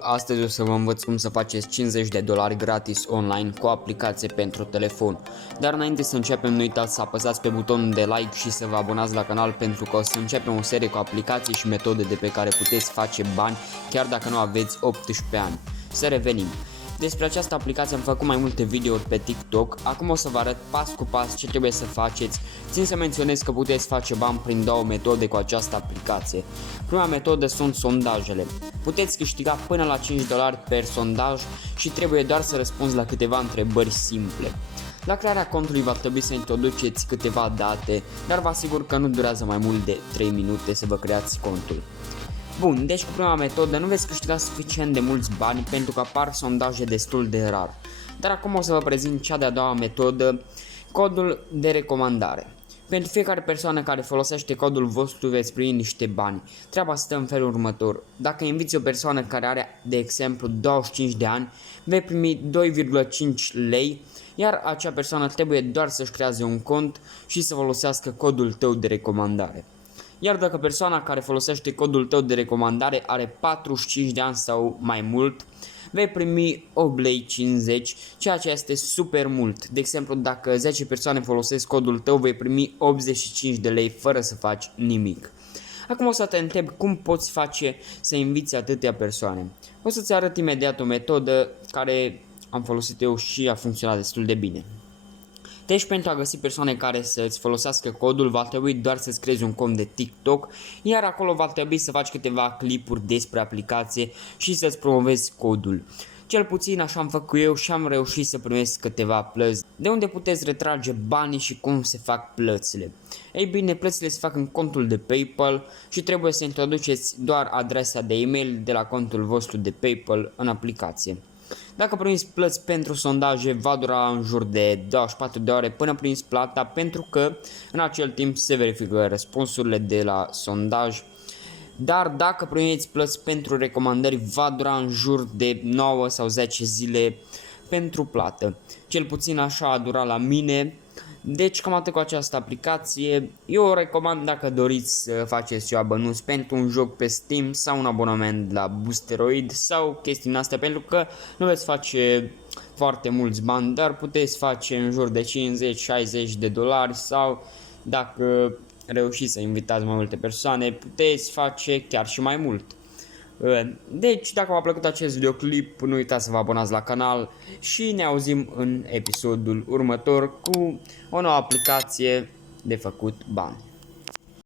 Astăzi o să vă învăț cum să faceți $50 gratis online cu o aplicație pentru telefon. Dar înainte să începem, nu uitați să apăsați pe butonul de like și să vă abonați la canal, pentru că o să începem o serie cu aplicații și metode de pe care puteți face bani chiar dacă nu aveți 18 ani. Să revenim. Despre această aplicație am făcut mai multe videouri pe TikTok, acum o să vă arăt pas cu pas ce trebuie să faceți. Țin să menționez că puteți face bani prin două metode cu această aplicație. Prima metodă sunt sondajele. Puteți câștiga până la $5 per sondaj și trebuie doar să răspunzi la câteva întrebări simple. La crearea contului va trebui să introduceți câteva date, dar vă asigur că nu durează mai mult de 3 minute să vă creați contul. Bun, deci cu prima metodă nu veți câștiga suficient de mulți bani pentru că apar sondaje destul de rar. Dar acum o să vă prezint cea de-a doua metodă, codul de recomandare. Pentru fiecare persoană care folosește codul vostru veți primi niște bani. Treaba stă în felul următor. Dacă inviți o persoană care are, de exemplu, 25 de ani, vei primi 2,5 lei, iar acea persoană trebuie doar să-și creeze un cont și să folosească codul tău de recomandare. Iar dacă persoana care folosește codul tău de recomandare are 45 de ani sau mai mult, vei primi 8,50 lei, ceea ce este super mult. De exemplu, dacă 10 persoane folosesc codul tău, vei primi 85 de lei fără să faci nimic. Acum o să te întreb cum poți face să inviți atâtea persoane. O să-ți arăt imediat o metodă care am folosit eu și a funcționat destul de bine. Deci pentru a găsi persoane care să-ți folosească codul va trebui doar să-ți creezi un cont de TikTok, iar acolo va trebui să faci câteva clipuri despre aplicație și să-ți promovezi codul. Cel puțin așa am făcut eu și am reușit să primesc câteva plăți, de unde puteți retrage banii și cum se fac plățile. Ei bine, plățile se fac în contul de PayPal și trebuie să introduceți doar adresa de e-mail de la contul vostru de PayPal în aplicație. Dacă primiți plăți pentru sondaje, va dura în jur de 24 de ore până primiți plata, pentru că în acel timp se verifică răspunsurile de la sondaj. Dar dacă primiți plăți pentru recomandări, va dura în jur de 9 sau 10 zile pentru plată. Cel puțin așa a durat la mine. Deci cam atât cu această aplicație. Eu o recomand dacă doriți să faceți o abănuți pentru un joc pe Steam sau un abonament la Boosteroid sau chestii din astea, pentru că nu veți face foarte mulți bani, dar puteți face în jur de 50-60 de dolari sau dacă reușiți să invitați mai multe persoane, puteți face chiar și mai mult. Deci, dacă v-a plăcut acest videoclip, nu uitați să vă abonați la canal și ne auzim în episodul următor cu o nouă aplicație de făcut bani.